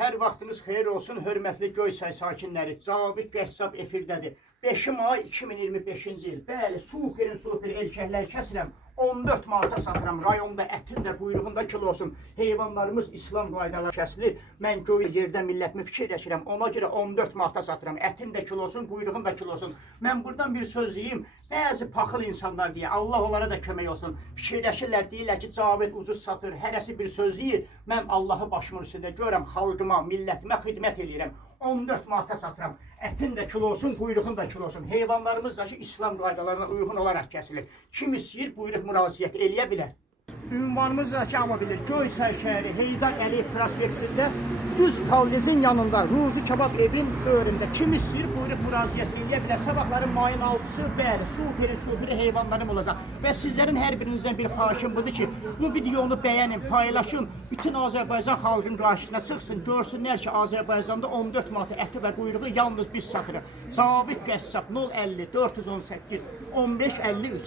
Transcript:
Hər vaxtınız xeyir olsun, hörmətli Göysay sakinləri. Cavid Qəssab efirdədir. 5 may 2025-ci il. Bəli, super erkəklər kəsirəm. 14 manata satıram. Rayonda ətin də, quyruğun da kilosun. Heyvanlarımız İslam qaydaları kəsilir. Mən göy yerdə millətimi fikirləşirəm. Ona görə 14 manata satıram. Ətin də kilosun, quyruğun da kilosun. Mən buradan bir söz deyim. Bəzi paxıl insanlar deyə, Allah onlara da kömək olsun. Fikirləşirlər, deyirlər ki, Cavid ucuz satır. Hərəsi bir söz deyir. Mən Allahı başımın üstündə görəm, xalqıma, millətimə xidmət edirəm. 14 manata satıram. Ətin də kilosun, quyruğun da kilosun. Heyvanlarımız da ki, İslam qaydalarına uyğun olaraq kəsilir. Kim istəyir, buyruq müraciət eləyə bilər. Ünvanımız da ki, amma bilir, Göysay şəhəri Heydar Əliyev prospektində düz Kaldezin yanında, Ruzi Kebab evin önündə. Kim istəyir, buyruq müraciət eləyə bilər. Sabahları mayın 6-sı, bəli, super heyvanlarım olacaq. Və sizlərin hər birinizdən bir xahişim budur ki, bu videonu bəyənin, paylaşın. Bütün Azərbaycan xalqının qarşısına çıxsın, görsünlər ki, Azərbaycanda 14 manat əti və quyruğu yalnız biz satırıq. Cavid Qəssab 050 418 15 53.